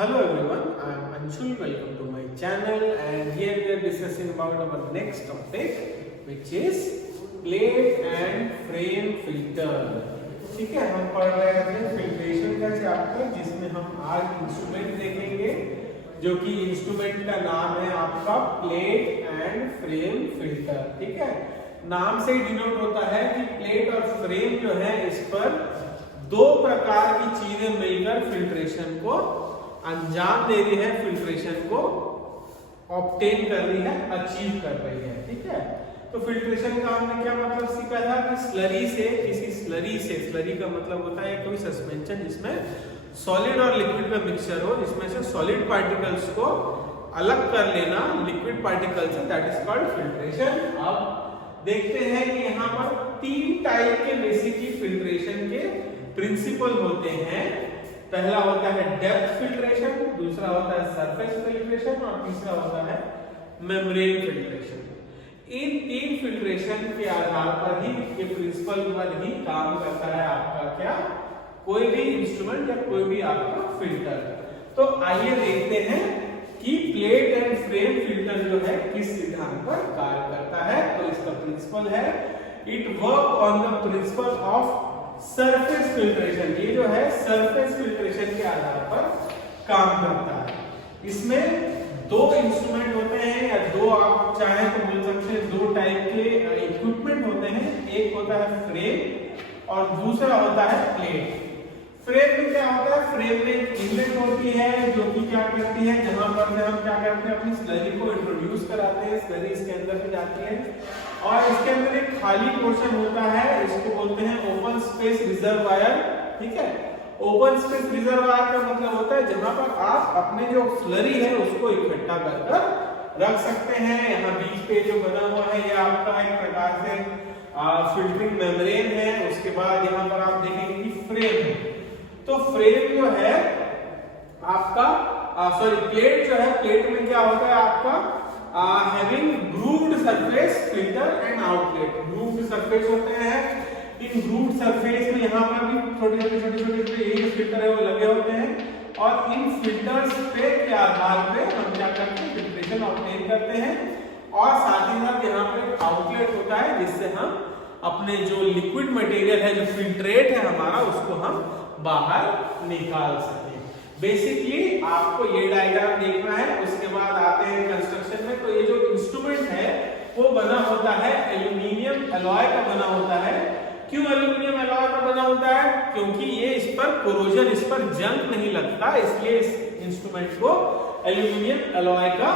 Hello everyone, I am Anshul. Welcome to my channel, and here we are discussing about our next topic, which is plate and frame filter. ठीक है, हम पढ़ रहे हैं filtration का chapter, जिसमें हम आज इंस्ट्रूमेंट देखेंगे, जो कि इंस्ट्रूमेंट का नाम है आपका प्लेट एंड फ्रेम फिल्टर. ठीक है, नाम से ही डिनोट होता है कि प्लेट और फ्रेम जो है, इस पर दो प्रकार की चीजें मिलकर फिल्ट्रेशन को अंजाम दे रही है, फिल्ट्रेशन को ऑब्टेन कर रही है, अचीव कर रही है. ठीक है, तो फिल्ट्रेशन का हमने क्या मतलब सीखा था कि स्लरी से किसी स्लरी का मतलब होता है कोई सस्पेंशन जिसमें सॉलिड और लिक्विड का मिक्सचर हो, जिसमें से सॉलिड पार्टिकल्स को अलग कर लेना लिक्विड पार्टिकल से, दैट इज कॉल्ड फिल्ट्रेशन. अब देखते हैं कि यहाँ पर तीन टाइप के बेसिकली फिल्ट्रेशन के प्रिंसिपल होते हैं. पहला होता है डेप्थ फिल्ट्रेशन, दूसरा होता है सरफेस फिल्ट्रेशन और तीसरा होता है मेम्ब्रेन फिल्ट्रेशन. इन तीन फिल्ट्रेशन के आधार पर ही, ये प्रिंसिपल पर ही काम करता है आपका क्या, कोई भी इंस्ट्रूमेंट या कोई भी आपका फिल्टर. तो आइए देखते हैं कि प्लेट एंड फ्रेम फिल्टर जो है किस सिद्धांत पर कार्य करता है. तो इसका प्रिंसिपल है, it work on the principle of surface filtration. ये जो है सरफेस फिल्ट्रेशन के आधार पर काम करता है. इसमें दो इंस्ट्रूमेंट होते हैं, या दो आप चाहें तो बोल सकते हैं दो टाइप के इक्विपमेंट होते हैं. एक होता है फ्रेम और दूसरा होता है प्लेट. फ्रेम में क्या होता है, फ्रेम में एक इनलेट होती है जो कि क्या करती है, जहां पर हम क्या करते हैं, अपनी स्लरी को इंट्रोड्यूस कराते हैं, स्लरी इसके अंदर से जाती है और इसके अंदर एक खाली पोर्शन होता है, इसको बोलते हैं ओपन स्पेस रिजर्वायर. ठीक है, ओपन स्पेस रिजर्वायर का मतलब होता है जहां पर आप अपने जो स्लरी है उसको इकट्ठा कर रख सकते हैं. यहाँ बीच पे जो बना हुआ है ये आपका एक प्रकार से फिल्टरिंग मेम्ब्रेन है. उसके बाद यहाँ पर आप देखेंगे कि फ्रेम है. तो फ्रेम जो है आपका प्लेट जो है, प्लेट में क्या होता है आपका having grooved surface filter and outlet. Grooved surface होते हैं, इन ग्रूव्ड सरफेस में यहाँ पर भी छोटे ये फिल्टर है वो लगे होते हैं, और इन फिल्टर्स पे के आधार पे हम क्या करते हैं, फिल्ट्रेशन ऑब्टेन करते हैं. और साथ ही साथ यहाँ पे आउटलेट होता है जिससे हम अपने जो लिक्विड मटेरियल है, जो फिल्ट्रेट है हमारा, उसको हम बाहर निकाल सके. बेसिकली आपको ये डायग्राम देखना है. उसके बाद आते हैं कंस्ट्रक्शन में. तो ये जो इंस्ट्रूमेंट है वो बना होता है एल्यूमिनियम एलॉय का बना होता है. क्यों एल्यूमिनियम एलॉय का बना होता है, क्योंकि ये इस पर कोरोजन, इस पर जंग नहीं लगता, इसलिए इस इंस्ट्रूमेंट को एल्यूमिनियम एलॉय का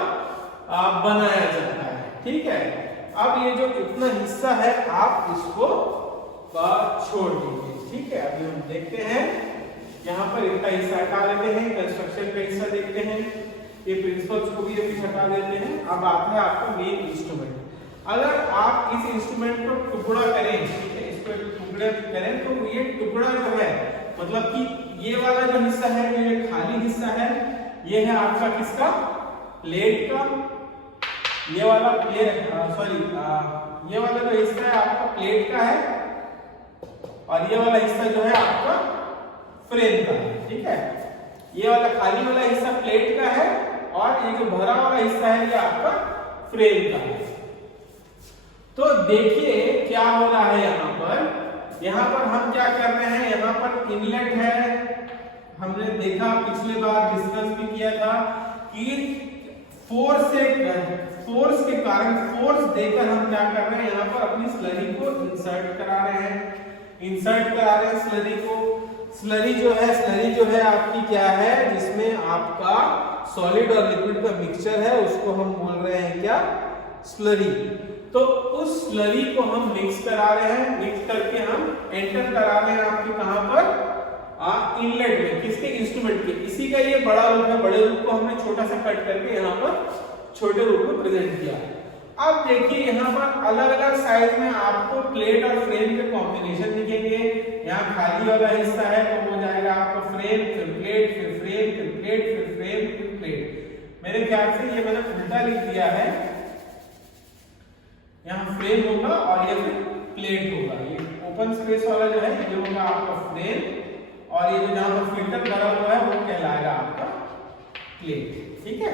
बनाया जाता है. ठीक है, अब ये जो इतना हिस्सा है आप इसको छोड़ दीजिए. ठीक है, अभी हम देखते हैं, यहाँ पर इतना हिस्सा हटा लेते हैं, कंस्ट्रक्शन का हिस्सा देखते हैं, ये प्रिंसिपल्स को भी अभी हटा देते हैं. अब आता है आपका मेन इंस्ट्रूमेंट. अगर आप इस इंस्ट्रूमेंट को टुकड़ा करें, ठीक है, इसको टुकड़े करें, तो ये टुकड़ा जो है, मतलब कि ये वाला जो हिस्सा है, ये खाली हिस्सा है, ये है आपका किसका, प्लेट का. ये वाला ये वाला जो हिस्सा है आपका प्लेट का है, और ये वाला हिस्सा जो है आपका फ्रेम का है. ठीक है, ये वाला खाली वाला हिस्सा प्लेट का है, और ये जो भरा वाला हिस्सा है ये आपका फ्रेम का है. तो देखिए क्या हो रहा है यहाँ पर. यहाँ पर हम क्या कर रहे हैं, यहाँ पर इनलेट है. हमने देखा पिछले बार डिस्कस भी किया था कि फोर्स के कारण, फोर्स देकर हम क्या कर रहे हैं, यहाँ पर अपनी स्लरी को इंसर्ट करा रहे हैं स्लरी को. स्लरी जो है आपकी क्या है, जिसमें आपका सॉलिड और लिक्विड का मिक्सचर है, उसको हम बोल रहे हैं क्या, स्लरी. तो उस स्लरी को हम मिक्स करा रहे हैं, मिक्स करके हम एंटर करा रहे हैं आपके कहां पर, इनलेट में. किसके, इंस्ट्रूमेंट के. इसी का ये बड़ा रूप है. बड़े रूप को हमने छोटा सा कट करके यहाँ पर छोटे रूप में प्रेजेंट किया. अब देखिए यहाँ पर अलग अलग साइज में आपको प्लेट और फ्रेम के कॉम्बिनेशन दिखेंगे. यहाँ खाली वाला हिस्सा है तो हो जाएगा आपका फ्रेम, फिर प्लेट, फिर फ्रेम, फिर प्लेट, फिर फ्रेम, फिर प्लेट. मेरे ख्याल से ये मैंने उल्टा लिख दिया है. यहाँ फ्रेम होगा और ये फिर प्लेट होगा. ये ओपन स्पेस वाला जो है ये होगा आपका फ्रेम, और ये जो जहां पर फिल्टर भरा हुआ है वो कहलाएगा आपका प्लेट। ठीक है,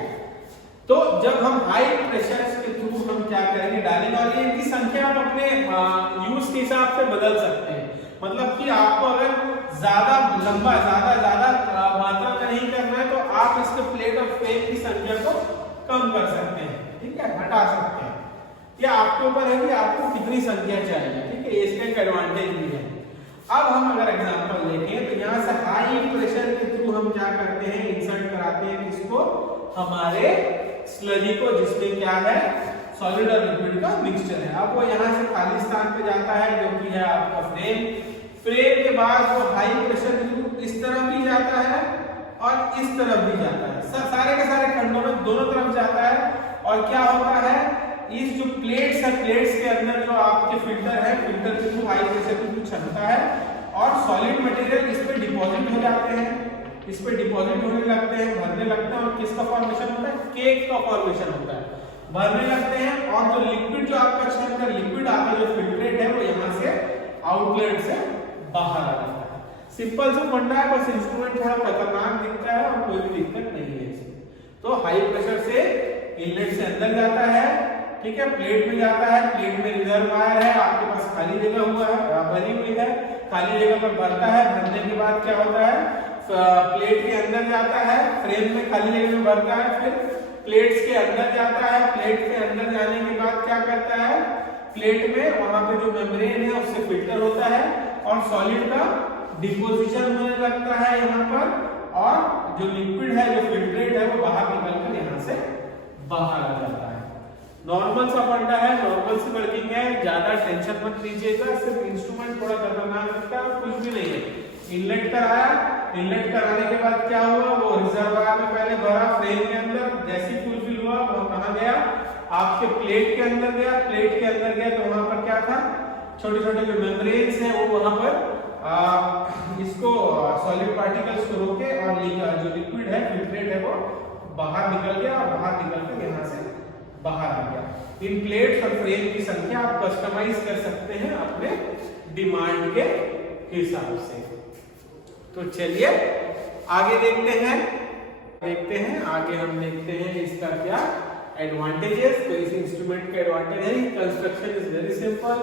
तो जब हम हाई प्रेशर के थ्रू हम क्या करेंगे, डालेंगे, और ये इनकी संख्या आप अपने यूज के हिसाब से बदल सकते हैं। मतलब कि आपको अगर ज्यादा लंबा ज्यादा मात्रा में नहीं करना है तो आप इसके प्लेट और फ्रेम की संख्या को कम कर सकते हैं। ठीक है, हटा सकते हैं, या आपके ऊपर है कि आपको कितनी संख्या चाहिए। ठीक है, इसका एक एडवांटेज भी है। अब हम अगर एग्जांपल देखें तो यहाँ से हाई प्रेशर के थ्रू हम क्या करते हैं, इंसर्ट कराते हैं किसको, हमारे स्लरी को, जिसमें क्या है, सॉलिड और लिक्विड का मिक्सचर है। अब वो यहाँ से खाली स्थान पे जाता है जो कि है आपका फ्रेम। फ्रेम के बाद वो हाई प्रेशर के थ्रू इस तरफ भी जाता है और इस तरफ भी जाता है, सारे के सारे खंडों में दोनों तरफ जाता है। और क्या होता है, इस जो प्लेट्स है, प्लेट्स के अंदर जो आपके फिल्टर है, फिल्टर के थ्रू हाई प्रेशर के थ्रू चलता है और सॉलिड मटेरियल इस पे डिपॉजिट हो जाते हैं, इस पे डिपॉजिट होने लगते हैं, भरने लगते हैं। और किसका फॉर्मेशन होता है, केक का फॉर्मेशन होता है, भरने लगते हैं। और जो लिक्विड जो आपका छनकर लिक्विड आता है, जो फिल्ट्रेट है, वो यहाँ से आउटलेट से बाहर आ जाता है। सिंपल सा फंडा है, बस इंस्ट्रूमेंट थोड़ा खतरनाक दिखता है और कोई भी दिक्कत नहीं है इसमें। तो हाई प्रेशर से इनलेट से अंदर जाता है, ठीक है, प्लेट में जाता है, प्लेट में रिजर्व वायर है, आपके पास खाली जगह हुआ है, भरी हुई है, खाली जगह पर भरता है। भरने के बाद क्या होता है, प्लेट के अंदर जाता है, फ्रेम में खाली जगह में भरता है, फिर प्लेट्स के अंदर जाता है। प्लेट के अंदर जाने के बाद क्या करता है, प्लेट में वहां पे जो मेम्ब्रेन है उससे फिल्टर होता है और सॉलिड का डिपोजिशन होने लगता है यहाँ पर, और जो लिक्विड है, जो फिल्ट्रेट है, वो बाहर निकलकर यहाँ से बाहर आ जाता है। नॉर्मल सा फंडा है, नॉर्मल सी वर्किंग है, ज्यादा टेंशन मत लीजिएगा। सिर्फ इंस्ट्रूमेंट थोड़ा खतरनाक लगता है और कुछ भी नहीं है। इनलेट कराया, इनलेट कराने के बाद क्या हुआ, वो रिजर्वायर में पहले भरा फ्रेम के अंदर, जैसी फुलफिल हुआ वो कहाँ गया, आपके प्लेट के अंदर गया। प्लेट के अंदर गया तो वहां पर क्या था, छोटे छोटे जो मेम्ब्रेन्स हैं वो वहां पर इसको सॉलिड पार्टिकल्स को रोके और जो लिक्विड है, फिल्ट्रेट है, वो बाहर निकल गया और बाहर निकलकर यहाँ से बाहर आ गया। इन प्लेट्स और फ्रेम की संख्या आप कस्टमाइज कर सकते हैं अपने डिमांड के हिसाब से। तो चलिए आगे देखते हैं आगे हम देखते हैं इसका क्या एडवांटेजेस। तो इस इंस्ट्रूमेंट का एडवांटेज है कंस्ट्रक्शन इज वेरी सिंपल।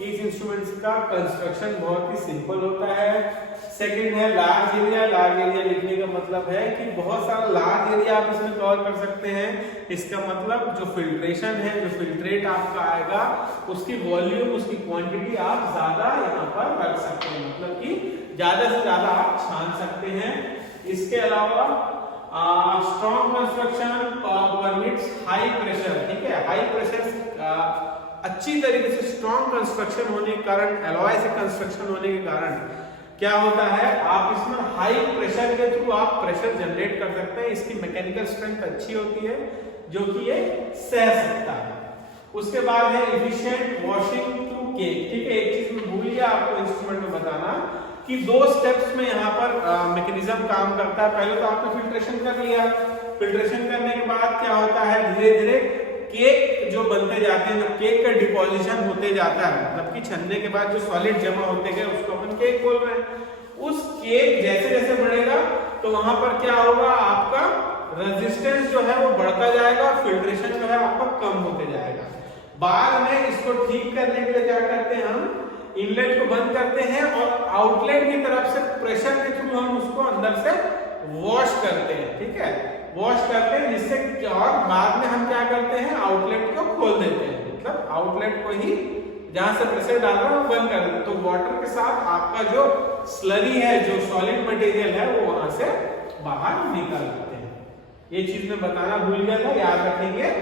इस इंस्ट्रूमेंट का कंस्ट्रक्शन बहुत ही सिंपल होता है। सेकंड है लार्ज एरिया। लार्ज एरिया लिखने का मतलब है कि बहुत सारा लार्ज एरिया आप इसमें कवर कर सकते हैं। इसका मतलब जो फिल्ट्रेशन है, जो फिल्ट्रेट आपका आएगा, उसकी वॉल्यूम, उसकी क्वांटिटी आप ज्यादा यहाँ पर रख सकते हैं, मतलब कि ज्यादा से ज्यादा आप छान सकते हैं। इसके अलावा strong construction permits high pressure. ठीक है, हाई प्रेशर अच्छी तरीके से स्ट्रॉन्ग कंस्ट्रक्शन होने के कारण, एलॉय से कंस्ट्रक्शन होने के कारण क्या होता है, आप इसमें हाई प्रेशर के थ्रू आप प्रेशर जनरेट कर सकते हैं। इसकी मैकेनिकल स्ट्रेंथ अच्छी होती है जो कि ये सह सकता है। उसके बाद है एफिशिएंट वॉशिंग थ्रू केक। ठीक है, एक चीज मैं भूल गया आपको इंस्ट्रूमेंट में बताना कि 2 स्टेप्स में यहाँ पर मैकेनिज्म काम करता है। पहले तो आपने फिल्ट्रेशन कर लिया, फिल्ट्रेशन करने के बाद क्या होता है, धीरे धीरे केक जो बनते जाते हैं, जब केक का डिपोजिशन होते जाता है, मतलब कि छनने के बाद जो सॉलिड जमा होते गए उसको अपन केक बोल रहे हैं। उस केक जैसे जैसे बढ़ेगा तो वहां पर क्या होगा, आपका रेजिस्टेंस जो है वो बढ़ता जाएगा और फिल्ट्रेशन जो है आपका कम होते जाएगा। बाद में इसको ठीक करने के लिए क्या करते हैं, हम इनलेट को बंद करते हैं और आउटलेट की तरफ से प्रेशर के थ्रू हम उसको अंदर से वॉश करते हैं। ठीक है, वॉश करते हैं, जिससे और बाद में हम क्या करते हैं, आउटलेट को खोल देते हैं, मतलब आउटलेट को ही जहां से प्रेशर डाल रहा है वो बंद कर देते हैं। तो वाटर के साथ आपका जो स्लरी है, जो सॉलिड मटेरियल है, वो वहां से बाहर निकल जाते हैं। ये चीज मैं बताना भूल गया था, याद रखेंगे।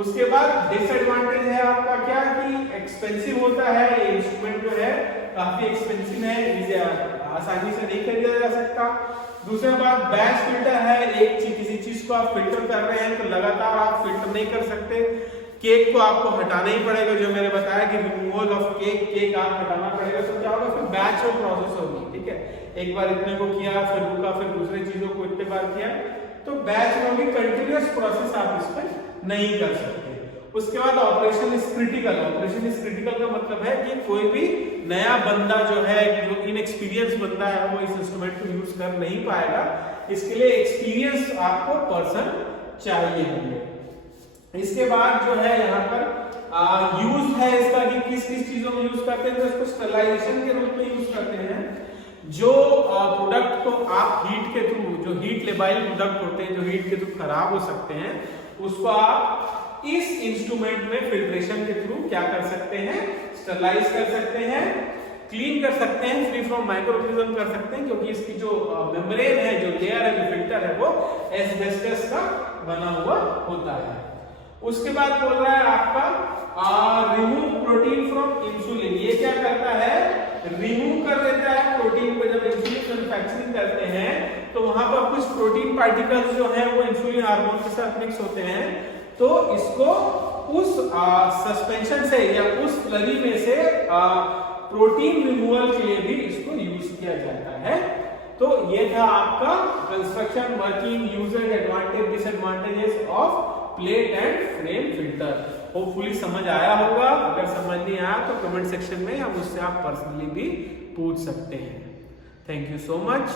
उसके बाद डिसएडवांटेज है आपका क्या, कि एक्सपेंसिव होता है ये इंस्ट्रूमेंट, जो है काफी एक्सपेंसिव है, इसे आसानी से नहीं खरीदा जा सकता। दूसरा बात बैच फिल्टर है, किसी चीज को आप फिल्टर कर रहे हैं तो लगातार आप फिल्टर नहीं कर सकते। केक को आपको हटाना ही पड़ेगा, जो मैंने बताया कि रिमूवल ऑफ केक आप हटाना पड़ेगा। तो क्या होगा, फिर बैच में प्रोसेस होगी। ठीक है, एक बार इतने को किया, फिर रुका, फिर दूसरी चीजों को इतने बार किया, तो बैच में होगी, कंटिन्यूअस प्रोसेस आप इस पर नहीं कर सकते। उसके बाद operation is critical. Operation is critical का मतलब है कि कोई भी नया बंदा जो है, जो इनएक्सपीरियंस बंदा है, वो इस इंस्ट्रूमेंट को यूज कर नहीं पाएगा। इसके लिए एक्सपीरियंस आपको पर्सन चाहिए होंगे। इसके बाद जो है यहाँ पर यूज है इसका कि किस किस चीजों में यूज करते हैं, तो इसको स्टरलाइजेशन के रूप में यूज करते हैं। जो प्रोडक्ट को आप हीट के थ्रू, जो हीट लेबाइल प्रोडक्ट होते हैं जो हीट के थ्रू खराब हो सकते हैं, उसको आप इस इंस्ट्रूमेंट में फिल्ट्रेशन के थ्रू क्या कर सकते हैं, स्टरलाइज कर सकते हैं, क्लीन कर सकते हैं, फ्री फ्रॉम माइक्रोऑर्गेनिज्म कर सकते हैं, क्योंकि इसकी जो मेम्ब्रेन है, जो लेयर है, जो फिल्टर है, वो एस्बेस्टस का बना हुआ होता है। उसके बाद बोल रहा है आपका रिमूव प्रोटीन फ्रॉम इंसुलिन। ये क्या करता है, रिमूव कर देता है प्रोटीन को। जब इंसुलिन मैन्युफैक्चरिंग करते हैं तो वहां पर कुछ प्रोटीन पार्टिकल्स जो है वो इंसुलिन हार्मोन के साथ मिक्स होते हैं, तो इसको उस सस्पेंशन से या उस स्लरी में से प्रोटीन रिमूवल के लिए भी इसको यूज किया जाता है। तो ये था आपका construction, working, user, advantage, disadvantages of plate and frame filter. Hopefully समझ आया होगा। अगर समझ नहीं आया तो कमेंट सेक्शन में या मुझसे आप पर्सनली भी पूछ सकते हैं। Thank you so much.